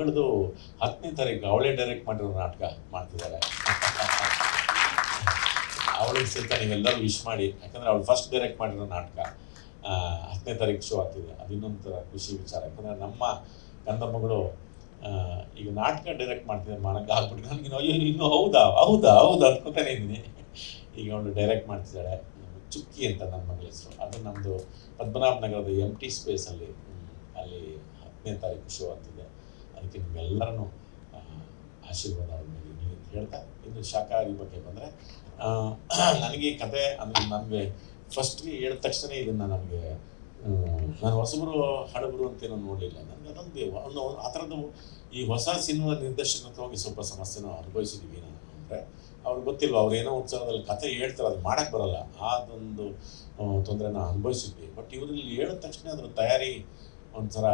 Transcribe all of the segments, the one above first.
ಮಗಳದು 10ನೇ ತಾರೀಕು ಅವಳೇ ಡೈರೆಕ್ಟ್ ಮಾಡಿರೋ ನಾಟಕ ಮಾಡ್ತಿದ್ದಾಳೆ. ಅವಳಿಗೆ ಸಹಿತ ನೀವೆಲ್ಲರೂ ವಿಶ್ ಮಾಡಿ, ಯಾಕಂದರೆ ಅವಳು ಫಸ್ಟ್ ಡೈರೆಕ್ಟ್ ಮಾಡಿರೋ ನಾಟಕ 10ನೇ ತಾರೀಕು ಶೋ ಆಗ್ತಿದೆ. ಅದು ಇನ್ನೊಂಥರ ಖುಷಿ ವಿಚಾರ. ಯಾಕಂದರೆ ನಮ್ಮ ಗಂಡ ಮಗಳು ಈಗ ನಾಟಕ ಡೈರೆಕ್ಟ್ ಮಾಡ್ತಿದ್ದೆ, ನನಗೆ ಆಗ್ಬಿಟ್ಟು ನನಗೆ ಅಯ್ಯೋ ಇನ್ನೂ ಹೌದಾ ಅಂದ್ಕೊತಾನೆ ಇದ್ದೀನಿ. ಈಗ ಅವಳು ಡೈರೆಕ್ಟ್ ಮಾಡ್ತಿದ್ದಾಳೆ. ಚುಕ್ಕಿ ಅಂತ ನನ್ನ ಮಗಳ ಹೆಸರು. ಅದು ನಮ್ಮದು ಪದ್ಮನಾಭ ನಗರದ MT ಸ್ಪೇಸಲ್ಲಿ ಅಲ್ಲಿ 10ನೇ ತಾರೀಕು ಶೋ ಆಗ್ತಿದೆ. ಅದಕ್ಕೆ ನಿಮ್ಗೆಲ್ಲರೂ ಆಶೀರ್ವಾದ ಅವ್ರ ಮೇಲೆ ಇರಲಿ ಅಂತ ಹೇಳ್ತಾ, ಇನ್ನು ಶಾಕಾಹಾರಿ ಬಗ್ಗೆ ಬಂದರೆ ನನಗೆ ಈ ಕತೆ ಅಂದರೆ ನನಗೆ ಫಸ್ಟ್ಗೆ ಹೇಳಿದ ತಕ್ಷಣ ಇದನ್ನು ನನಗೆ ನಾನು ಹೊಸಬರು ಹಳಬರು ಅಂತೇನೋ ನೋಡಲಿಲ್ಲ. ನನಗೆ ಅದೊಂದು ಆ ಥರದ್ದು ಈ ಹೊಸ ಸಿನಿಮಾ ನಿರ್ದೇಶಕತ್ವವಾಗಿ ಸ್ವಲ್ಪ ಸಮಸ್ಯೆನ ಅನುಭವಿಸಿದ್ದೀವಿ ನಾನು. ಅಂದರೆ ಅವ್ರಿಗೆ ಗೊತ್ತಿಲ್ವ, ಅವ್ರೇನೋ ಉತ್ಸವದಲ್ಲಿ ಕತೆ ಹೇಳ್ತಾರೆ, ಅದು ಮಾಡೋಕ್ಕೆ ಬರೋಲ್ಲ, ಅದೊಂದು ತೊಂದರೆನ ಅನುಭವಿಸಿದ್ವಿ. ಬಟ್ ಇವರಲ್ಲಿ ಹೇಳಿದ ತಕ್ಷಣ ಅದ್ರ ತಯಾರಿ ಒಂಥರ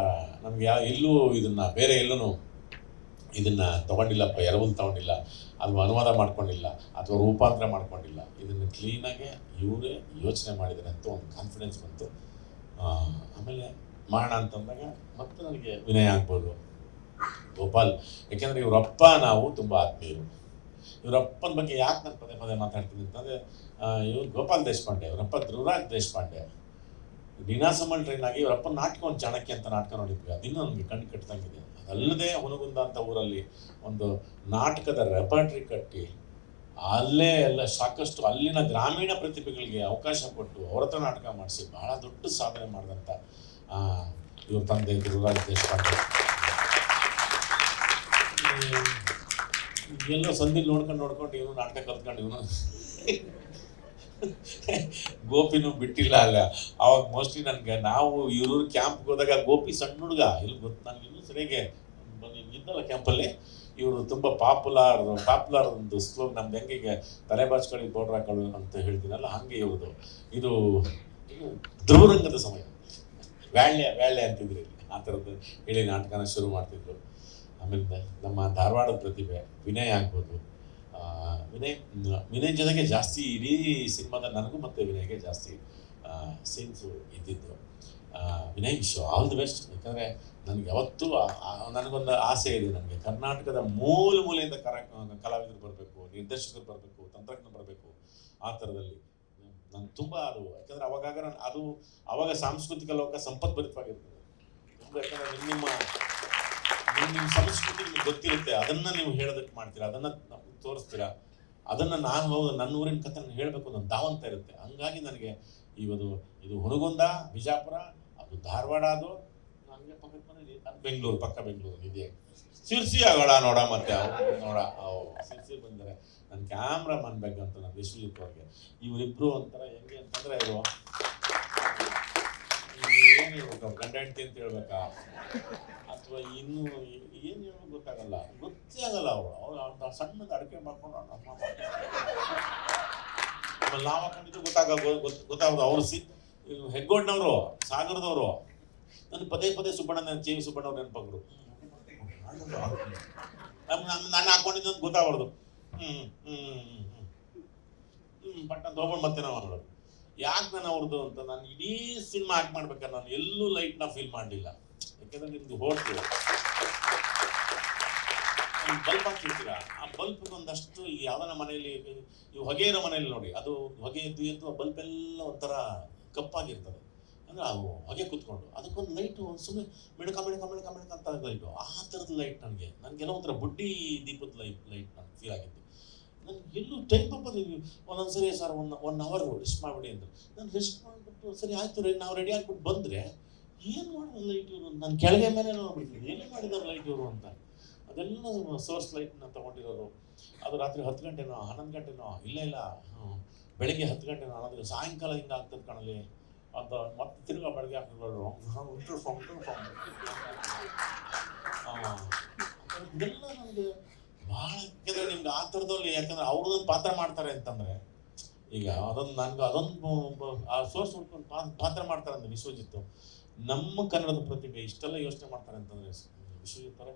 ನಮಗೆ ಎಲ್ಲೂ ಇದನ್ನು ಬೇರೆ ಎಲ್ಲೂ ಇದನ್ನು ತೊಗೊಂಡಿಲ್ಲಪ್ಪ, ಎರವಲು ತೊಗೊಂಡಿಲ್ಲ, ಅದು ಅನುವಾದ ಮಾಡ್ಕೊಂಡಿಲ್ಲ ಅಥವಾ ರೂಪಾಂತರ ಮಾಡ್ಕೊಂಡಿಲ್ಲ. ಇದನ್ನು ಕ್ಲೀನಾಗೆ ಇವರೇ ಯೋಚನೆ ಮಾಡಿದ್ದಾರೆ ಅಂತ ಒಂದು ಕಾನ್ಫಿಡೆನ್ಸ್ ಬಂತು. ಆಮೇಲೆ ಮಾಡೋಣ ಅಂತಂದಾಗ ಮತ್ತೆ ನನಗೆ ವಿನಯ್ ಆಗ್ಬೋದು, ಗೋಪಾಲ್, ಯಾಕೆಂದರೆ ಇವರಪ್ಪ ನಾವು ತುಂಬ ಆತ್ಮೀಯರು. ಇವರಪ್ಪನ ಬಗ್ಗೆ ಯಾಕೆ ನಾನು ಪದೇ ಪದೇ ಮಾತಾಡ್ತೀನಿ ಅಂತಂದರೆ, ಇವ್ರು ಗೋಪಾಲ್ ದೇಶಪಾಂಡೆ, ಇವರಪ್ಪ ಧ್ರುವರಾಜ್ ದೇಶಪಾಂಡೆ. ನೀನಾಸಮಲ್ ಟ್ರೈನ್ ಆಗಿ ಇವರಪ್ಪ ನಾಟಕ ಒಂದು ಚಾಣಕ್ಯ ಅಂತ ನಾಟಕ ನೋಡಿದ್ವಿ, ಅದಿನ್ನೂ ನನಗೆ ಕಣ್ಣು ಕಟ್ಟಿದಂಗಿದೆ. ಅದಲ್ಲದೆ ಹುನಗುಂದ ಅಂತ ಊರಲ್ಲಿ ಒಂದು ನಾಟಕದ ರೆಪರ್ಟ್ರಿ ಕಟ್ಟಿ ಅಲ್ಲೇ ಎಲ್ಲ ಸಾಕಷ್ಟು ಅಲ್ಲಿನ ಗ್ರಾಮೀಣ ಪ್ರತಿಭೆಗಳಿಗೆ ಅವಕಾಶ ಕೊಟ್ಟು ಅವ್ರ ಹತ್ರ ನಾಟಕ ಮಾಡಿಸಿ ಬಹಳ ದೊಡ್ಡ ಸಾಧನೆ ಮಾಡಿದಂಥ ಇವ್ರ ತಂದೆ ಧ್ರುವರಾಜ್ ದೇಶಪಾಂಡೆ. ಎಲ್ಲೋ ಸಂದಿಲ್ ನೋಡ್ಕೊಂಡು ಇವನು ನಾಟಕ ಕಲ್ತ್ಕೊಂಡು ಇವನು ಗೋಪಿನೂ ಬಿಟ್ಟಿಲ್ಲ ಅಲ್ಲ. ಅವಾಗ ಮೋಸ್ಟ್ಲಿ ನನಗೆ ನಾವು ಇವರು ಕ್ಯಾಂಪ್ಗೆ ಹೋದಾಗ ಗೋಪಿ ಸಣ್ಣ ಹುಡುಗ ಇಲ್ಲಿ ಗೊತ್ತು ನನಗೆ ಇನ್ನೂ ಸರಿಯಾಗಿ ಇದ್ದಲ್ಲ ಕ್ಯಾಂಪಲ್ಲಿ. ಇವರು ತುಂಬ ಪಾಪ್ಯುಲರ್ ಒಂದು ಸ್ಲೋಗ್, ನಮ್ದು ಹೆಂಗೆ ತಲೆ ಬಾಚ್ಕೊಳ್ಳಿ ಪೌಡ್ರ್ ಹಾಕೊಳ್ಳಿ ಅಂತ ಹೇಳ್ತೀನಲ್ಲ, ಹಾಗೆ ಇವ್ರದ್ದು ಇದು ಧ್ರುವರಂಗದ ಸಮಯ, ವ್ಯಾಳ್ಯ ಅಂತಿದ್ರು ಇಲ್ಲಿ. ಆ ಥರದ್ದು ಹೇಳಿ ನಾಟಕನ ಶುರು ಮಾಡ್ತಿದ್ರು. ಆಮೇಲೆ ನಮ್ಮ ಧಾರವಾಡದ ಪ್ರತಿಭೆ ವಿನಯ್ ಆಗ್ಬೋದು. ವಿನಯ್ ಜೊತೆಗೆ ಜಾಸ್ತಿ ಇಡೀ ಸಿನಿಮಾದ ನನಗೂ ಮತ್ತು ವಿನಯ್ಗೆ ಜಾಸ್ತಿ ಸೀನ್ಸು ಇದ್ದಿದ್ದು. Vinay show all the best. ಯಾಕಂದರೆ ನನಗೆ ಯಾವತ್ತೂ ನನಗೊಂದು ಆಸೆ ಇದೆ, ನನಗೆ ಕರ್ನಾಟಕದ ಮೂಲೆಯಿಂದ ಕಲಾವಿದರು ಬರಬೇಕು, ನಿರ್ದೇಶಕರು ಬರಬೇಕು, ತಂತ್ರಜ್ಞರು ಬರಬೇಕು. ಆ ಥರದಲ್ಲಿ ನನಗೆ ತುಂಬ ಅದು, ಯಾಕಂದರೆ ಅವಾಗ ಸಾಂಸ್ಕೃತಿಕ ಲೋಕ ಸಂಪದ್ಭರಿತವಾಗಿರ್ತದೆ ತುಂಬ. ಯಾಕಂದರೆ ನಿಮ್ಮ ಸಂಸ್ಕೃತಿ ನಿಮ್ಗೆ ಗೊತ್ತಿರುತ್ತೆ, ಅದನ್ನು ನೀವು ಹೇಳೋದಕ್ಕೆ ಮಾಡ್ತೀರಾ, ಅದನ್ನು ತೋರಿಸ್ತೀರಾ, ಅದನ್ನು ನಾನು ಹೌದು ನನ್ನ ಊರಿನ ಕಥೆ ನಾನು ಹೇಳಬೇಕು ಅನ್ನೋ ದಾವಂತ ಇರುತ್ತೆ. ಹಂಗಾಗಿ ನನಗೆ ಇದು ಹುನಗುಂದ, ಬಿಜಾಪುರ, ಅದು ಧಾರವಾಡ, ಅದು ನನಗೆ ಪಕ್ಕದ ಮನೇಲಿ ಬೆಂಗಳೂರು, ಪಕ್ಕ ಬೆಂಗಳೂರು ಇದೆ. ಸಿರ್ಸಿ ಆಗೋಣ ನೋಡ, ಮತ್ತೆ ನೋಡ ಸಿರ್ಸಿ ಬಂದರೆ ನನ್ನ ಕ್ಯಾಮ್ರಾಮನ್ ಬೇಕಂತ ನಾನು ವಿಶ್ವಜಿತ್ ಅವ್ರಿಗೆ. ಇವರಿಬ್ಬರು ಒಂಥರ ಹೆಂಗೆ ಅಂತಂದರೆ, ಇದು ಏನು ಹೇಳ್ಬೇಕು, ಗಂಡ ಹೆಂಡತಿ ಅಂತ ಹೇಳ್ಬೇಕಾ ಅಥವಾ ಇನ್ನೂ ಏನು ಹೇಳ್ಬೇಕು ಗೊತ್ತಾಗಲ್ಲ, ಗೊತ್ತೇ ಆಗಲ್ಲ. ಅವ್ರು ಸಣ್ಣದ ಅಡಿಕೆ ಮಾಡ್ಕೊಂಡು ಆಮೇಲೆ ನಾವು ಹಾಕೊಂಡಿದ್ದು ಗೊತ್ತಾಗೋದು. ಅವರು ಹೆಗ್ಗೋಡ್ನವರು, ಸಾಗರದವರು. ನನಗೆ ಪದೇ ಸುಬ್ಬಣ್ಣ ಜೆ.ವಿ. ಸುಬ್ಬಣ್ಣವ್ರು ನೆನಪಾಗ್ರು. ನಾನು ಹಾಕೊಂಡಿದ್ದು ಅಂತ ಗೊತ್ತಾಗ್ಬಾರ್ದು. ಬಟ್ ಅಂತ ಹೋಗ್ಕೊಂಡು ಮತ್ತೆ ನಾವು ಮಾಡೋದು ಯಾಕೆ ನಾನು ಅವ್ರದ್ದು ಅಂತ. ನಾನು ಇಡೀ ಸಿನಿಮಾ ಆ್ಯಕ್ಟ್ ಮಾಡ್ಬೇಕಾದ್ರೆ ನಾನು ಎಲ್ಲೂ ಲೈಟ್ನ ಫೀಲ್ ಮಾಡಲಿಲ್ಲ. ಯಾಕೆಂದರೆ ನಿಮ್ದು ಹೋಟ್ಲು ಬಲ್ಬ್ ಹಾಕ್ತಿರ್ತೀರ, ಆ ಬಲ್ಬ್ಗೆ ಒಂದಷ್ಟು ಯಾವ್ದನ ಮನೆಯಲ್ಲಿ ಇವು ಹೊಗೆ ಇರೋ ಮನೆಯಲ್ಲಿ ನೋಡಿ, ಅದು ಹೊಗೆ ಎದ್ದು ಆ ಬಲ್ಬ್ ಎಲ್ಲ ಒಂಥರ ಕಪ್ಪಾಗಿರ್ತದೆ. ಅಂದರೆ ಅವು ಹೊಗೆ ಕೂತ್ಕೊಂಡು ಅದಕ್ಕೊಂದು ಲೈಟು ಸುಮ್ಮನೆ ಮಿಣಕ ಅಂತ ಲೈಟು, ಆ ಥರದ ಲೈಟ್ ನನಗೆಲ್ಲ ಒಂಥರ ಬುಡ್ಡಿ ದೀಪದ ಲೈಟ್ ನನಗೆ ಫೀಲ್ ಆಗಿತ್ತು. ನನಗೆ ಎಲ್ಲೂ ಟೈಮ್ ಬಂದು ಒಂದೊಂದ್ಸರಿ ಸರ್ 1 hour ರೆಸ್ಟ್ ಮಾಡಿಬಿಡಿ ಅಂದರು. ನಾನು ರೆಸ್ಟ್ ಮಾಡಿಬಿಟ್ಟು ಸರಿ ಆಯಿತು ನಾವು ರೆಡಿ ಆಗಿಬಿಟ್ಟು ಬಂದರೆ ಏನು ಮಾಡಿದ್ರು ಲೈಟ್ ಇವರು, ನಾನು ಕೆಳಗೆ ಮೇಲೆ ನೋಡ್ಬಿಡ್ತೀನಿ ಏನು ಮಾಡಿದಾರೆ ಲೈಟ್ ಇವರು ಅಂತ. ಅದೆಲ್ಲ ಸೋರ್ಸ್ ಲೈಟ್ನ ತೊಗೊಂಡಿರೋರು. ಅದು ರಾತ್ರಿ 10 ಗಂಟೆನೋ 11 ಗಂಟೆನೋ ಇಲ್ಲ ಬೆಳಗ್ಗೆ 10 ಗಂಟೆನೋ 11 ಸಾಯಂಕಾಲ ಹಿಂಗೆ ಆಗ್ತದೆ ಕಾಣಲಿ ಅಂತ. ಮತ್ತೆ ತಿರ್ಗಾ ಬೆಳಗ್ಗೆ ಹಾಕಿರೋರು ಇದೆಲ್ಲ ನನಗೆ ಭಾಳ. ಯಾಕೆಂದರೆ ನಿಮ್ಗೆ ಆ ಥರದಲ್ಲಿ, ಯಾಕಂದರೆ ಅವ್ರದ್ದೊಂದು ಪಾತ್ರ ಮಾಡ್ತಾರೆ ಅಂತಂದರೆ, ಈಗ ಅದೊಂದು ಆ ಸೋರ್ಸ್ ಹುಡ್ಕೊಂಡು ಪಾತ್ರ ಮಾಡ್ತಾರೆ ಅಂದರೆ ವಿಶ್ವಜಿತ್. ನಮ್ಮ ಕನ್ನಡದ ಪ್ರತಿಭೆ ಇಷ್ಟೆಲ್ಲ ಯೋಚನೆ ಮಾಡ್ತಾರೆ ಅಂತಂದರೆ ವಿಶ್ವಜಿತ್ ಅವರೇ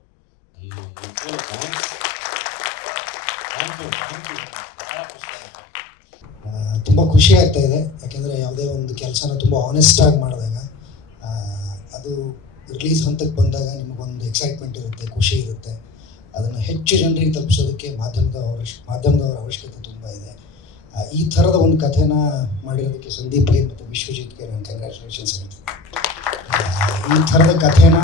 ತುಂಬ ಖುಷಿ ಆಗ್ತಾ ಇದೆ. ಯಾಕೆಂದರೆ ಯಾವುದೇ ಒಂದು ಕೆಲಸನ ತುಂಬ ಆನೆಸ್ಟಾಗಿ ಮಾಡಿದಾಗ ಅದು ರಿಲೀಸ್ ಹಂತಕ್ಕೆ ಬಂದಾಗ ನಿಮಗೊಂದು ಎಕ್ಸೈಟ್ಮೆಂಟ್ ಇರುತ್ತೆ, ಖುಷಿ ಇರುತ್ತೆ. ಅದನ್ನು ಹೆಚ್ಚು ಜನರಿಗೆ ತಲುಪಿಸೋದಕ್ಕೆ ಮಾಧ್ಯಮದವರ ಅವಶ್ಯಕತೆ ತುಂಬ ಇದೆ. ಈ ಥರದ ಒಂದು ಕಥೆನ ಮಾಡಿರೋದಕ್ಕೆ ಸಂದೀಪ್ಗೆ ಮತ್ತು ವಿಶ್ವಜಿತ್ಗೆ ನಾನು ಕಂಗ್ರ್ಯಾಚುಲೇಷನ್ಸ್ ಹೇಳ್ತೀನಿ. ಈ ಥರದ ಕಥೆನ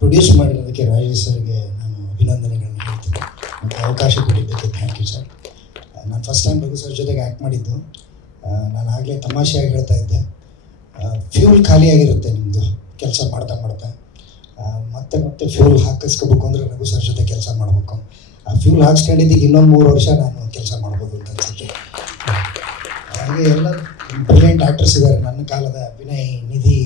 ಪ್ರೊಡ್ಯೂಸ್ ಮಾಡಿರೋದಕ್ಕೆ ರಾಜೇಶ್ ಸರ್ಗೆ ನಾನು ಅಭಿನಂದನೆಗಳನ್ನ ಹೇಳ್ತೀನಿ ಮತ್ತು ಅವಕಾಶ ಕೊಟ್ಟಿದ್ದಕ್ಕೆ ಥ್ಯಾಂಕ್ ಯು ಸರ್. ನಾನು ಫಸ್ಟ್ ಟೈಮ್ ರಘು ಸರ್ ಜೊತೆಗೆ ಆ್ಯಕ್ಟ್ ಮಾಡಿದ್ದು. ನಾನು ಆಗಲೇ ತಮಾಷೆಯಾಗಿ ಹೇಳ್ತಾ ಇದ್ದೆ, ಫ್ಯೂಲ್ ಖಾಲಿಯಾಗಿರುತ್ತೆ ನಿಮ್ಮದು ಕೆಲಸ ಮಾಡ್ತಾ ಮತ್ತೆ ಫ್ಯೂಲ್ ಹಾಕಿಸ್ಕೋಬೇಕು ಅಂದರೆ ರಘು ಸರ್ ಜೊತೆ ಕೆಲಸ ಮಾಡಬೇಕು. ಆ ಫ್ಯೂಲ್ ಹಾಕ್ಸ್ಕೊಂಡಿದ್ದಕ್ಕೆ ಇನ್ನೊಂದು 3 ವರ್ಷ ನಾನು ಕೆಲಸ ಮಾಡ್ಬೋದು ಅಂತ ಅನಿಸುತ್ತೆ. ಹಾಗೆ ಎಲ್ಲ ಬ್ರಿಲಿಯಂಟ್ ಆ್ಯಕ್ಟರ್ಸ್ ಇದ್ದಾರೆ ನನ್ನ ಕಾಲದ. ವಿನಯ್, ನಿಧಿ,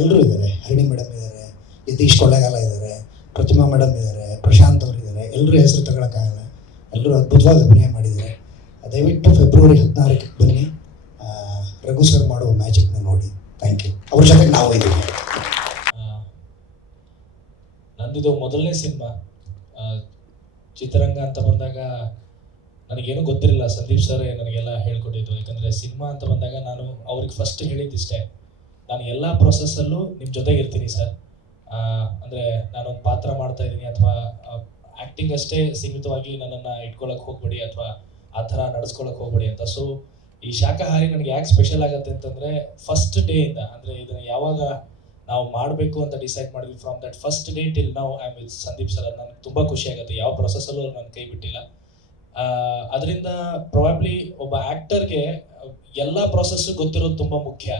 ಎಲ್ಲರೂ ಇದ್ದಾರೆ. ಹರಿಣಿ ಮೇಡಮ್ ಇದ್ದಾರೆ, ಯತೀಶ್ ಕೊಳ್ಳೇಗಾಲ ಇದ್ದಾರೆ, ಪ್ರತಿಮಾ ಮೇಡಮ್ ಇದ್ದಾರೆ, ಪ್ರಶಾಂತ್ ಅವರು ಇದ್ದಾರೆ. ಎಲ್ಲರೂ ಹೆಸರು ತಗೊಳಕ್ಕಾಗಲ್ಲ, ಎಲ್ಲರೂ ಅದ್ಭುತವಾಗಿ ಅಭಿನಯ ಮಾಡಿದ್ದಾರೆ. ದಯವಿಟ್ಟು ಫೆಬ್ರವರಿ 14ಕ್ಕೆ ಬನ್ನಿ, ರಘು ಸರ್ ಮಾಡುವ ಮ್ಯಾಜಿಕ್ನ ನೋಡಿ. Thank you. ಅವ್ರ ಜೊತೆಗೆ ನಾವು ಇದ್ದೀವಿ. ನಂದಿದು ಮೊದಲನೇ ಸಿನಿಮಾ ಚಿತ್ರರಂಗ ಅಂತ ಬಂದಾಗ ನನಗೇನು ಗೊತ್ತಿರಲಿಲ್ಲ. ಸಂದೀಪ್ ಸರ್ ನನಗೆಲ್ಲ ಹೇಳ್ಕೊಟ್ಟಿದ್ದು. ಯಾಕಂದರೆ ಸಿನಿಮಾ ಅಂತ ಬಂದಾಗ ನಾನು ಅವ್ರಿಗೆ ಫಸ್ಟ್ ಹೇಳಿದ್ದಿಷ್ಟೇ, ನಾನು ಎಲ್ಲ ಪ್ರೊಸೆಸ್ಸಲ್ಲೂ ನಿಮ್ಮ ಜೊತೆಗೆ ಇರ್ತೀನಿ ಸರ್. ಅಂದರೆ ನಾನೊಂದು ಪಾತ್ರ ಮಾಡ್ತಾ ಇದ್ದೀನಿ ಅಥವಾ ಆ್ಯಕ್ಟಿಂಗ್ ಅಷ್ಟೇ ಸೀಮಿತವಾಗಿ ನನ್ನನ್ನು ಇಟ್ಕೊಳ್ಳೋಕೆ ಹೋಗ್ಬೇಡಿ ಅಥವಾ ಆ ಥರ ನಡೆಸ್ಕೊಳಕ್ಕೆ ಹೋಗ್ಬೇಡಿ ಅಂತ. ಸೊ ಈ ಶಾಕಾಹಾರಿ ನನಗೆ ಯಾಕೆ ಸ್ಪೆಷಲ್ ಆಗುತ್ತೆ ಅಂತಂದರೆ ಫಸ್ಟ್ ಡೇಯಿಂದ, ಅಂದರೆ ಇದನ್ನು ಯಾವಾಗ ನಾವು ಮಾಡಬೇಕು ಅಂತ ಡಿಸೈಡ್ ಮಾಡಿದ್ವಿ, from that first day till ನಾವು I am with Sandeep sir. ಅದು ನನಗೆ ತುಂಬ ಖುಷಿ ಆಗುತ್ತೆ. ಯಾವ ಪ್ರೊಸೆಸ್ಸಲ್ಲೂ ನನ್ನ ಕೈ ಬಿಟ್ಟಿಲ್ಲ. ಅದರಿಂದ ಪ್ರಾಬಬ್ಲಿ ಒಬ್ಬ ಆ್ಯಕ್ಟರ್ಗೆ ಎಲ್ಲ ಪ್ರೊಸೆಸ್ಸು ಗೊತ್ತಿರೋದು ತುಂಬ ಮುಖ್ಯ.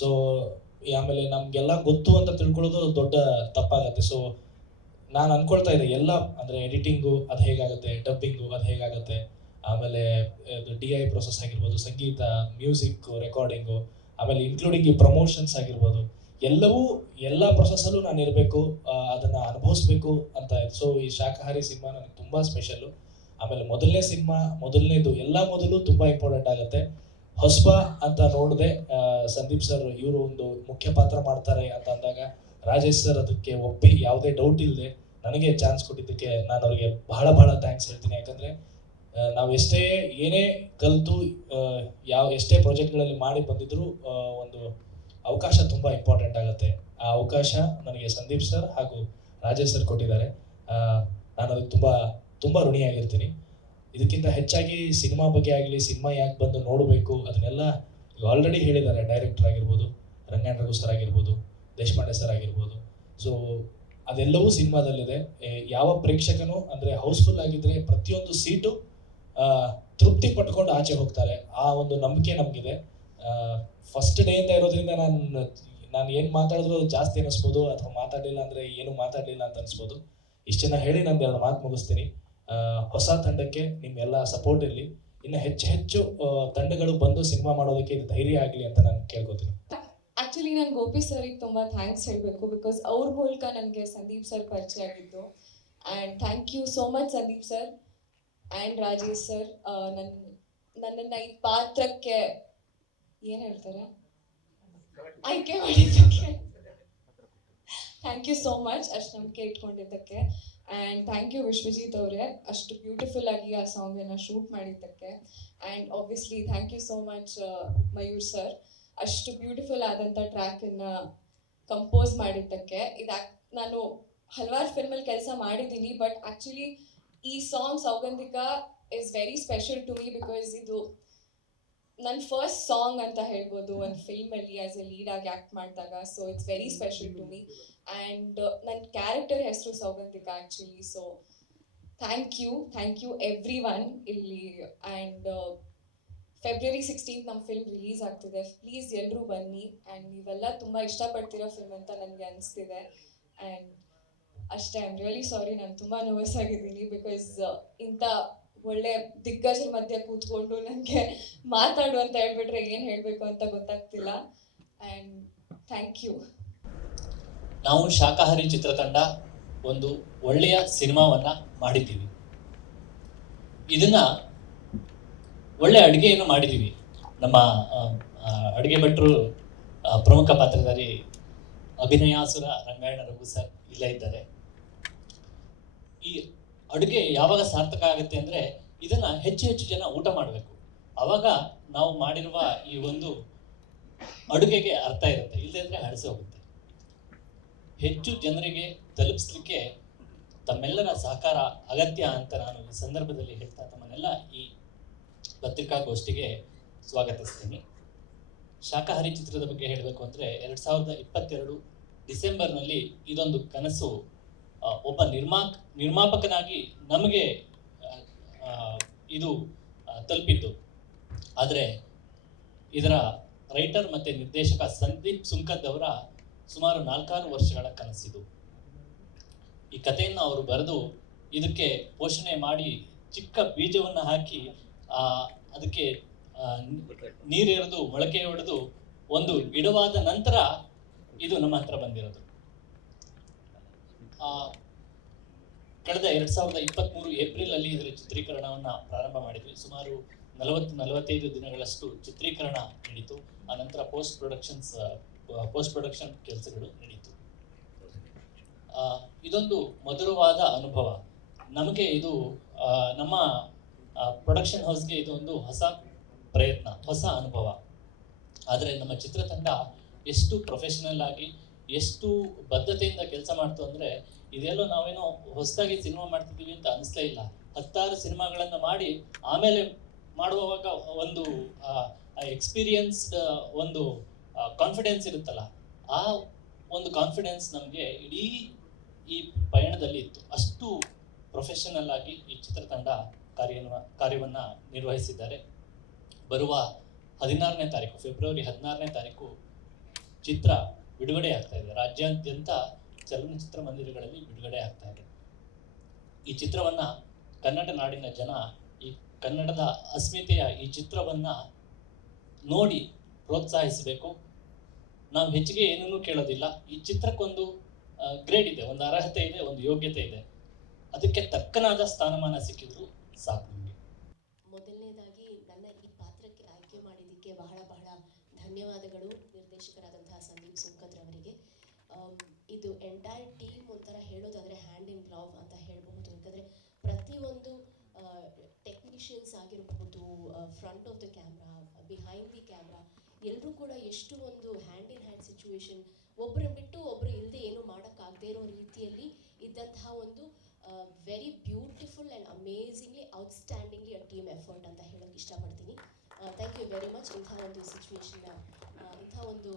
ಸೊ ಆಮೇಲೆ ನಮಗೆಲ್ಲ ಗೊತ್ತು ಅಂತ ತಿಳ್ಕೊಳ್ಳೋದು ದೊಡ್ಡ ತಪ್ಪಾಗತ್ತೆ. ಸೊ ನಾನು ಅಂದ್ಕೊಳ್ತಾ ಇದ್ದೆ ಎಲ್ಲ, ಅಂದರೆ ಎಡಿಟಿಂಗು ಅದು ಹೇಗಾಗುತ್ತೆ, ಡಬ್ಬಿಂಗು ಅದು ಹೇಗಾಗುತ್ತೆ, ಆಮೇಲೆ DI ಪ್ರೊಸೆಸ್ ಆಗಿರ್ಬೋದು, ಸಂಗೀತ, ಮ್ಯೂಸಿಕ್ಕು, ರೆಕಾರ್ಡಿಂಗು, ಆಮೇಲೆ ಇನ್ಕ್ಲೂಡಿಂಗ್ ಈ ಪ್ರಮೋಷನ್ಸ್ ಆಗಿರ್ಬೋದು, ಎಲ್ಲವೂ ಎಲ್ಲ ಪ್ರೊಸೆಸ್ಸಲ್ಲೂ ನಾನು ಇರಬೇಕು, ಅದನ್ನು ಅನುಭವಿಸ್ಬೇಕು ಅಂತ. ಸೊ ಈ ಶಾಕಾಹಾರಿ ಸಿನಿಮಾ ನನಗೆ ತುಂಬ ಸ್ಪೆಷಲ್ಲು. ಆಮೇಲೆ ಮೊದಲನೇ ಸಿನಿಮಾ, ಮೊದಲನೇದು ಎಲ್ಲ ಮೊದಲು ತುಂಬ ಇಂಪಾರ್ಟೆಂಟ್ ಆಗುತ್ತೆ. ಹೊಸಬ ಅಂತ ನೋಡಿದೆ ಸಂದೀಪ್ ಸರ್ ಇವರು ಒಂದು ಮುಖ್ಯ ಪಾತ್ರ ಮಾಡ್ತಾರೆ ಅಂತ ಅಂದಾಗ ರಾಜೇಶ್ ಸರ್ ಅದಕ್ಕೆ ಒಪ್ಪಿ ಯಾವುದೇ ಡೌಟ್ ಇಲ್ಲದೆ ನನಗೆ ಚಾನ್ಸ್ ಕೊಟ್ಟಿದ್ದಕ್ಕೆ ನಾನು ಅವರಿಗೆ ಬಹಳ ಬಹಳ ಥ್ಯಾಂಕ್ಸ್ ಹೇಳ್ತೀನಿ. ಯಾಕಂದರೆ ನಾವು ಏನೇ ಕಲಿತು ಎಷ್ಟೇ ಪ್ರಾಜೆಕ್ಟ್ಗಳಲ್ಲಿ ಮಾಡಿ ಬಂದಿದ್ರೂ ಒಂದು ಅವಕಾಶ ತುಂಬ ಇಂಪಾರ್ಟೆಂಟ್ ಆಗುತ್ತೆ. ಆ ಅವಕಾಶ ನನಗೆ ಸಂದೀಪ್ ಸರ್ ಹಾಗೂ ರಾಜೇಶ್ ಸರ್ ಕೊಟ್ಟಿದ್ದಾರೆ. ನಾನು ಅದಕ್ಕೆ ತುಂಬ ತುಂಬ ಋಣಿಯಾಗಿರ್ತೀನಿ. ಇದಕ್ಕಿಂತ ಹೆಚ್ಚಾಗಿ ಸಿನಿಮಾ ಬಗ್ಗೆ ಆಗಲಿ, ಸಿನಿಮಾ ಯಾಕೆ ಬಂದು ನೋಡಬೇಕು ಅದನ್ನೆಲ್ಲ ಆಲ್ರೆಡಿ ಹೇಳಿದ್ದಾರೆ. ಡೈರೆಕ್ಟರ್ ಆಗಿರ್ಬೋದು, ರಂಗಾಯಣ ರಘು ಸರ್ ಆಗಿರ್ಬೋದು, ದೇಶಪಾಂಡೆ ಸರ್ ಆಗಿರ್ಬೋದು. ಸೊ ಅದೆಲ್ಲವೂ ಸಿನಿಮಾದಲ್ಲಿದೆ. ಯಾವ ಪ್ರೇಕ್ಷಕನೂ ಅಂದರೆ ಹೌಸ್ಫುಲ್ ಆಗಿದ್ದರೆ ಪ್ರತಿಯೊಂದು ಸೀಟು ತೃಪ್ತಿ ಪಟ್ಕೊಂಡು ಆಚೆ ಹೋಗ್ತಾರೆ. ಆ ಒಂದು ನಂಬಿಕೆ ನಮಗಿದೆ. ಫಸ್ಟ್ ಡೇಯಿಂದ ಇರೋದ್ರಿಂದ ನಾನು ಏನು ಮಾತಾಡಿದ್ರು ಜಾಸ್ತಿ ಅನ್ನಿಸ್ಬೋದು, ಅಥವಾ ಮಾತಾಡಲಿಲ್ಲ ಅಂದರೆ ಏನು ಮಾತಾಡಲಿಲ್ಲ ಅಂತ ಅನಿಸ್ಬೋದು. ಇಷ್ಟನ್ನ ಹೇಳಿ ನಾನು 2 ಮಾತು ಮುಗಿಸ್ತೀನಿ. ಹೊಸ ತಂಡಕ್ಕೆ ನಿಮ್ಮೆಲ್ಲ ಸಪೋರ್ಟ್ ಇರಲಿ. ಇನ್ನು ಹೆಚ್ಚು ತಂಡಗಳು ಬಂದು ಸಿನಿಮಾ ಮಾಡೋದಕ್ಕೆ ಇದು ಧೈರ್ಯ ಆಗಲಿ ಅಂತ ನಾನು ಕೇಳ್ಕೊತೀನಿ. ಆ್ಯಕ್ಚುಲಿ ನಾನು ಗೋಪಿ ಸರ್ಗೆ ತುಂಬ ಥ್ಯಾಂಕ್ಸ್ ಹೇಳಬೇಕು. ಬಿಕಾಸ್ ಅವ್ರ ಮೂಲಕ ನನಗೆ ಸಂದೀಪ್ ಸರ್ ಪರಿಚಯ ಆಗಿದ್ದು. And thank you so much Sandeep sir and Rajesh sir. ನನ್ನನ್ನು ಈ ಪಾತ್ರಕ್ಕೆ ಏನು ಹೇಳ್ತಾರೆ ಆಯ್ಕೆ ಮಾಡಿದ್ದಕ್ಕೆ ಥ್ಯಾಂಕ್ ಯು ಸೋ ಮಚ್. ಅಷ್ಟು ನಂಬಿಕೆ ಇಟ್ಕೊಂಡಿದ್ದಕ್ಕೆ. ಆ್ಯಂಡ್ ಥ್ಯಾಂಕ್ ಯು ವಿಶ್ವಜಿತ್ ಅವರೇ, ಅಷ್ಟು ಬ್ಯೂಟಿಫುಲ್ ಆಗಿ ಆ ಸಾಂಗನ್ನು ಶೂಟ್ ಮಾಡಿದ್ದಕ್ಕೆ. And obviously thank you so much Mayur sir, ಅಷ್ಟು ಬ್ಯೂಟಿಫುಲ್ ಆದಂಥ ಟ್ರ್ಯಾಕನ್ನು ಕಂಪೋಸ್ ಮಾಡಿದ್ದಕ್ಕೆ. ನಾನು ಹಲವಾರು ಫಿಲ್ಮಲ್ಲಿ ಕೆಲಸ ಮಾಡಿದ್ದೀನಿ, ಬಟ್ ಆ್ಯಕ್ಚುಲಿ ಈ song Saugandhika is very special to me. Because ಇದು ನನ್ನ ಫಸ್ಟ್ ಸಾಂಗ್ ಅಂತ ಹೇಳ್ಬೋದು ಒಂದು ಫಿಲ್ಮಲ್ಲಿ ಆ್ಯಸ್ ಎ ಲೀಡಾಗಿ ಆ್ಯಕ್ಟ್ ಮಾಡಿದಾಗ. So it's very special to me. And ನನ್ನ ಕ್ಯಾರೆಕ್ಟರ್ ಹೆಸರು Saugandhika actually. So thank you everyone ಇಲ್ಲಿ. ಆ್ಯಂಡ್ ಫೆಬ್ರವರಿ 16th ನಮ್ಮ ಫಿಲ್ಮ್ ರಿಲೀಸ್ ಆಗ್ತಿದೆ. ಪ್ಲೀಸ್ ಎಲ್ಲರೂ ಬನ್ನಿ. ಆ್ಯಂಡ್ ನೀವೆಲ್ಲ ತುಂಬ ಇಷ್ಟಪಡ್ತಿರೋ ಫಿಲ್ಮ್ ಅಂತ ನನಗೆ ಅನಿಸ್ತಿದೆ. ಆ್ಯಂಡ್ ಅಷ್ಟೇ, ಐ ಆಮ್ ರಿಯಲಿ ಸಾರಿ, ನಾನು ತುಂಬ ನರ್ವಸ್ ಆಗಿದ್ದೀನಿ. ಬಿಕಾಸ್ ಇಂಥ ಒಳ್ಳೆ ದಿಗ್ಗಜರ ಮಧ್ಯೆ ಕೂತ್ಕೊಂಡು ನನಗೆ ಮಾತಾಡು ಅಂತ ಹೇಳ್ಬಿಟ್ರೆ ಏನು ಹೇಳಬೇಕು ಅಂತ ಗೊತ್ತಾಗ್ತಿಲ್ಲ. And thank you. ನಾವು ಶಾಕಾಹಾರಿ ಚಿತ್ರತಂಡ ಒಂದು ಒಳ್ಳೆಯ ಸಿನಿಮಾವನ್ನು ಮಾಡಿದ್ದೀವಿ. ಇದನ್ನು ಒಳ್ಳೆಯ ಅಡುಗೆಯನ್ನು ಮಾಡಿದ್ದೀವಿ. ನಮ್ಮ ಅಡುಗೆ ಭಟ್ರು ಪ್ರಮುಖ ಪಾತ್ರಧಾರಿ ಅಭಿನಯಾಸುರ ರಂಗಾಯಣ ರಘು ಸರ್ ಇಲ್ಲೇ ಇದ್ದಾರೆ. ಈ ಅಡುಗೆ ಯಾವಾಗ ಸಾರ್ಥಕ ಆಗುತ್ತೆ ಅಂದರೆ ಇದನ್ನು ಹೆಚ್ಚು ಜನ ಊಟ ಮಾಡಬೇಕು. ಆವಾಗ ನಾವು ಮಾಡಿರುವ ಈ ಒಂದು ಅಡುಗೆಗೆ ಅರ್ಥ ಇರುತ್ತೆ. ಇಲ್ಲದೇ ಇದ್ದರೆ ಹಳಸಿ ಹೋಗುತ್ತೆ. ಹೆಚ್ಚು ಜನರಿಗೆ ತಲುಪಿಸ್ಲಿಕ್ಕೆ ತಮ್ಮೆಲ್ಲರ ಸಹಕಾರ ಅಗತ್ಯ ಅಂತ ನಾನು ಈ ಸಂದರ್ಭದಲ್ಲಿ ಹೇಳ್ತಾ ತಮ್ಮನ್ನೆಲ್ಲ ಈ ಪತ್ರಿಕಾಗೋಷ್ಠಿಗೆ ಸ್ವಾಗತಿಸ್ತೀನಿ. ಶಾಕಾಹಾರಿ ಚಿತ್ರದ ಬಗ್ಗೆ ಹೇಳಬೇಕು ಅಂದರೆ 2022 ಡಿಸೆಂಬರ್ನಲ್ಲಿ ಇದೊಂದು ಕನಸು ಒಬ್ಬ ನಿರ್ಮಾಪಕನಾಗಿ ನಮಗೆ ಇದು ತಲುಪಿದ್ದು. ಆದರೆ ಇದರ ರೈಟರ್ ಮತ್ತು ನಿರ್ದೇಶಕ ಸಂದೀಪ್ ಸುಂಕದ್ ಅವರ ಸುಮಾರು 4-6 ವರ್ಷಗಳ ಕನಸಿದು. ಈ ಕಥೆಯನ್ನು ಅವರು ಬರೆದು ಇದಕ್ಕೆ ಪೋಷಣೆ ಮಾಡಿ ಚಿಕ್ಕ ಬೀಜವನ್ನು ಹಾಕಿ ಅದಕ್ಕೆ ನೀರೆರೆದು ಮೊಳಕೆ ಹೊಡೆದು ಒಂದು ಗಿಡವಾದ ನಂತರ ಇದು ನಮ್ಮ ಹತ್ರ ಬಂದಿರೋದು. ಕಳೆದ 2023 ಏಪ್ರಿಲಲ್ಲಿ ಇದರ ಚಿತ್ರೀಕರಣವನ್ನು ಪ್ರಾರಂಭ ಮಾಡಿದ್ವಿ. ಸುಮಾರು 40-45 ದಿನಗಳಷ್ಟು ಚಿತ್ರೀಕರಣ ನಡೀತು. ಆನಂತರ ಪೋಸ್ಟ್ ಪ್ರೊಡಕ್ಷನ್ ಕೆಲಸಗಳು ನಡೀತು. ಇದೊಂದು ಮಧುರವಾದ ಅನುಭವ ನಮಗೆ. ಇದು ನಮ್ಮ ಪ್ರೊಡಕ್ಷನ್ ಹೌಸ್ಗೆ ಇದೊಂದು ಹೊಸ ಪ್ರಯತ್ನ, ಹೊಸ ಅನುಭವ. ಆದರೆ ನಮ್ಮ ಚಿತ್ರತಂಡ ಎಷ್ಟು ಪ್ರೊಫೆಷನಲ್ ಆಗಿ ಎಷ್ಟು ಬದ್ಧತೆಯಿಂದ ಕೆಲಸ ಮಾಡ್ತು ಅಂದರೆ ಇದೆಲ್ಲೋ ನಾವೇನೋ ಹೊಸದಾಗಿ ಸಿನಿಮಾ ಮಾಡ್ತಿದ್ದೀವಿ ಅಂತ ಅನಿಸ್ಲೇ ಇಲ್ಲ. 10 ಸಿನಿಮಾಗಳನ್ನು ಮಾಡಿ ಆಮೇಲೆ ಮಾಡುವಾಗ ಒಂದು ಎಕ್ಸ್ಪೀರಿಯನ್ಸ್ಡ್ ಒಂದು ಕಾನ್ಫಿಡೆನ್ಸ್ ಇರುತ್ತಲ್ಲ, ಆ ಒಂದು ಕಾನ್ಫಿಡೆನ್ಸ್ ನಮಗೆ ಇಡೀ ಈ ಪಯಣದಲ್ಲಿ ಇತ್ತು. ಅಷ್ಟು ಪ್ರೊಫೆಷನಲ್ ಆಗಿ ಈ ಚಿತ್ರತಂಡ ಕಾರ್ಯವನ್ನು ನಿರ್ವಹಿಸಿದ್ದಾರೆ. ಬರುವ 16ನೇ ತಾರೀಕು, ಫೆಬ್ರವರಿ 16ನೇ ತಾರೀಕು ಚಿತ್ರ ಬಿಡುಗಡೆ ಆಗ್ತಾ ಇದೆ. ರಾಜ್ಯಾದ್ಯಂತ ಚಲನಚಿತ್ರ ಮಂದಿರಗಳಲ್ಲಿ ಬಿಡುಗಡೆ ಆಗ್ತಾ ಇದೆ. ಈ ಚಿತ್ರವನ್ನು ಕನ್ನಡ ನಾಡಿನ ಜನ, ಈ ಕನ್ನಡದ ಅಸ್ಮಿತೆಯ ಈ ಚಿತ್ರವನ್ನು ನೋಡಿ ಪ್ರೋತ್ಸಾಹಿಸಬೇಕು. ನಾವು ಹೆಚ್ಚಿಗೆ ಏನನ್ನೂ ಕೇಳೋದಿಲ್ಲ. ಈ ಚಿತ್ರಕ್ಕೊಂದು ಗ್ರೇಡ್ ಇದೆ, ಒಂದು ಅರ್ಹತೆ ಇದೆ, ಒಂದು ಯೋಗ್ಯತೆ ಇದೆ. ಅದಕ್ಕೆ ತಕ್ಕನಾದ ಸ್ಥಾನಮಾನ ಸಿಕ್ಕಿದ್ರು ಸಾಕು ನಮಗೆ. ಮೊದಲನೇದಾಗಿ ನನ್ನ ಈ ಪಾತ್ರಕ್ಕೆ ಆಯ್ಕೆ ಮಾಡಿದ್ದಕ್ಕೆ ಬಹಳ ಧನ್ಯವಾದಗಳು ನಿರ್ದೇಶಕರಾದಂತಹ ಸಂದೀಪ್ ಸುಂಕದ್ ರವರಿಗೆ. ಇದು ಎಂಟೈರ್ ಟೀಮ್ ಒಂಥರ ಹೇಳೋದಾದರೆ ಹ್ಯಾಂಡ್ ಇನ್ ಗ್ಲೌವ್ ಅಂತ ಹೇಳಬಹುದು. ಯಾಕಂದರೆ ಪ್ರತಿಯೊಂದು ಟೆಕ್ನಿಷಿಯನ್ಸ್ ಆಗಿರಬಹುದು, front of the camera, behind the camera, ಎಲ್ಲರೂ ಕೂಡ ಎಷ್ಟು ಒಂದು ಹ್ಯಾಂಡ್ ಇನ್ ಹ್ಯಾಂಡ್ ಸಿಚುವೇಶನ್, ಒಬ್ಬರು ಬಿಟ್ಟು ಒಬ್ಬರು ಇಲ್ಲದೆ ಏನು ಮಾಡೋಕ್ಕಾಗದೇ ಇರೋ ರೀತಿಯಲ್ಲಿ ಇದ್ದಂತಹ ಒಂದು very beautiful and amazingly outstandingly a team effort ಅಂತ ಹೇಳೋಕ್ಕೆ ಇಷ್ಟಪಡ್ತೀನಿ. ಥ್ಯಾಂಕ್ ಯು ವೆರಿ ಮಚ್ ಇಂಥ ಒಂದು ಸಿಚುವೇಶನ್ನ, ಇಂಥ ಒಂದು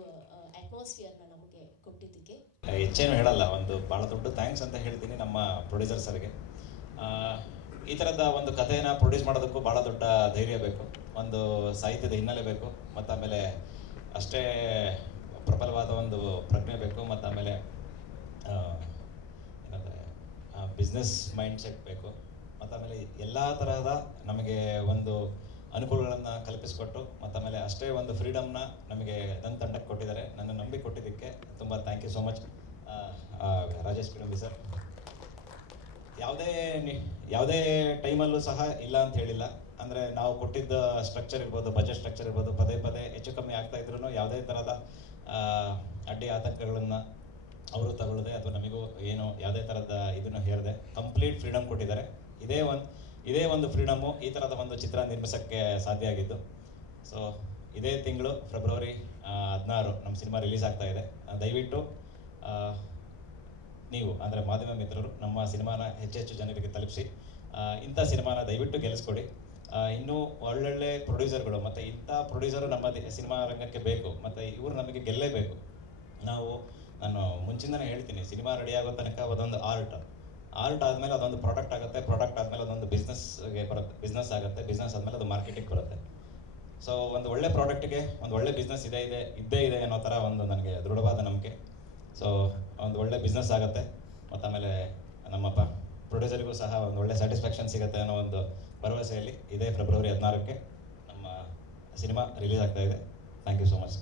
ಅಟ್ಮಾಸ್ಫಿಯರ್ನ ನಮಗೆ ಕೊಟ್ಟಿದ್ದಕ್ಕೆ. ಹೆಚ್ಚೇನು ಹೇಳಲ್ಲ, ಒಂದು ಭಾಳ ದೊಡ್ಡ ಥ್ಯಾಂಕ್ಸ್ ಅಂತ ಹೇಳ್ತೀನಿ ನಮ್ಮ ಪ್ರೊಡ್ಯೂಸರ್ ಸರ್ಗೆ. ಈ ಥರದ ಒಂದು ಕಥೆಯನ್ನು ಪ್ರೊಡ್ಯೂಸ್ ಮಾಡೋದಕ್ಕೂ ಭಾಳ ದೊಡ್ಡ ಧೈರ್ಯ ಬೇಕು, ಒಂದು ಸಾಹಿತ್ಯದ ಹಿನ್ನೆಲೆ ಬೇಕು, ಮತ್ತು ಆಮೇಲೆ ಅಷ್ಟೇ ಪ್ರಬಲವಾದ ಒಂದು ಪ್ರಜ್ಞೆ ಬೇಕು, ಮತ್ತು ಆಮೇಲೆ ಏನಂದರೆ ಬಿಸ್ನೆಸ್ ಮೈಂಡ್ ಸೆಟ್ ಬೇಕು, ಮತ್ತು ಆಮೇಲೆ ಎಲ್ಲ ತರಹದ ನಮಗೆ ಒಂದು ಅನುಕೂಲಗಳನ್ನು ಕಲ್ಪಿಸಿಕೊಟ್ಟು, ಮತ್ತು ಆಮೇಲೆ ಅಷ್ಟೇ ಒಂದು ಫ್ರೀಡಮ್ನ ನಮಗೆ ನನ್ನ ತಂಡಕ್ಕೆ ಕೊಟ್ಟಿದ್ದಾರೆ. ನನ್ನ ನಂಬಿ ಕೊಟ್ಟಿದ್ದಕ್ಕೆ ತುಂಬ thank you so much Rajesh Kidambi sir. ಯಾವುದೇ ಟೈಮಲ್ಲೂ ಸಹ ಇಲ್ಲ ಅಂತ ಹೇಳಿಲ್ಲ. ಅಂದರೆ ನಾವು ಕೊಟ್ಟಿದ್ದ ಸ್ಟ್ರಕ್ಚರ್ ಇರ್ಬೋದು, ಬಜೆಟ್ ಸ್ಟ್ರಕ್ಚರ್ ಇರ್ಬೋದು, ಪದೇ ಹೆಚ್ಚು ಕಮ್ಮಿ ಆಗ್ತಾ ಇದ್ರೂ ಯಾವುದೇ ಥರದ ಅಡ್ಡಿ ಆತಂಕಗಳನ್ನು ಅವರು ತಗೊಳ್ಳದೆ ಅಥವಾ ನಮಗೂ ಏನು ಯಾವುದೇ ಥರದ ಇದನ್ನು ಹೇಳದೆ ಕಂಪ್ಲೀಟ್ ಫ್ರೀಡಮ್ ಕೊಟ್ಟಿದ್ದಾರೆ. ಇದೇ ಒಂದು ಫ್ರೀಡಮ್ಮು ಈ ಥರದ ಒಂದು ಚಿತ್ರ ನಿರ್ಮಿಸೋಕ್ಕೆ ಸಾಧ್ಯ ಆಗಿದ್ದು. ಸೊ ಇದೇ ತಿಂಗಳು ಫೆಬ್ರವರಿ 16 ನಮ್ಮ ಸಿನಿಮಾ ರಿಲೀಸ್ ಆಗ್ತಾ ಇದೆ. ದಯವಿಟ್ಟು ನೀವು ಅಂದರೆ ಮಾಧ್ಯಮ ಮಿತ್ರರು ನಮ್ಮ ಸಿನಿಮಾನ ಹೆಚ್ಚೆಚ್ಚು ಜನರಿಗೆ ತಲುಪಿಸಿ ಇಂಥ ಸಿನಿಮಾನ ದಯವಿಟ್ಟು ಗೆಲ್ಲಿಸ್ಕೊಡಿ. ಇನ್ನೂ ಒಳ್ಳೊಳ್ಳೆ ಪ್ರೊಡ್ಯೂಸರ್ಗಳು ಮತ್ತು ಇಂಥ ಪ್ರೊಡ್ಯೂಸರು ನಮ್ಮ ಸಿನಿಮಾ ರಂಗಕ್ಕೆ ಬೇಕು, ಮತ್ತು ಇವರು ನಮಗೆ ಗೆಲ್ಲೇಬೇಕು. ನಾನು ಮುಂಚಿಂದನೇ ಹೇಳ್ತೀನಿ, ಸಿನಿಮಾ ರೆಡಿ ಆಗೋ ತನಕ ಅದೊಂದು ಆರ್ಟ್ ಆದಮೇಲೆ ಅದೊಂದು ಪ್ರಾಡಕ್ಟ್ ಆಗುತ್ತೆ, ಪ್ರಾಡಕ್ಟ್ ಆದಮೇಲೆ ಅದೊಂದು ಬಿಸ್ನೆಸ್ಗೆ ಬರುತ್ತೆ, ಬಿಸ್ನೆಸ್ ಆಗುತ್ತೆ, ಬಿಸ್ನೆಸ್ ಆದಮೇಲೆ ಅದು ಮಾರ್ಕೆಟಿಗೆ ಬರುತ್ತೆ. ಸೊ ಒಂದು ಒಳ್ಳೆ ಪ್ರಾಡಕ್ಟ್ಗೆ ಒಂದು ಒಳ್ಳೆ ಬಿಸ್ನೆಸ್ ಇದ್ದೇ ಇದೆ ಅನ್ನೋ ಥರ ಒಂದು ನನಗೆ ದೃಢವಾದ ನಂಬಿಕೆ. ಸೊ ಒಂದು ಒಳ್ಳೆ ಬಿಸ್ನೆಸ್ ಆಗುತ್ತೆ, ಮತ್ತು ಆಮೇಲೆ ನಮ್ಮ ಪ್ರೊಡ್ಯೂಸರಿಗೂ ಸಹ ಒಂದು ಒಳ್ಳೆ ಸ್ಯಾಟಿಸ್ಫ್ಯಾಕ್ಷನ್ ಸಿಗುತ್ತೆ ಅನ್ನೋ ಒಂದು ಭರವಸೆಯಲ್ಲಿ ಇದೇ ಫೆಬ್ರವರಿ 16ಕ್ಕೆ ನಮ್ಮ ಸಿನಿಮಾ ರಿಲೀಸ್ ಆಗ್ತಾ ಇದೆ. Thank you so much.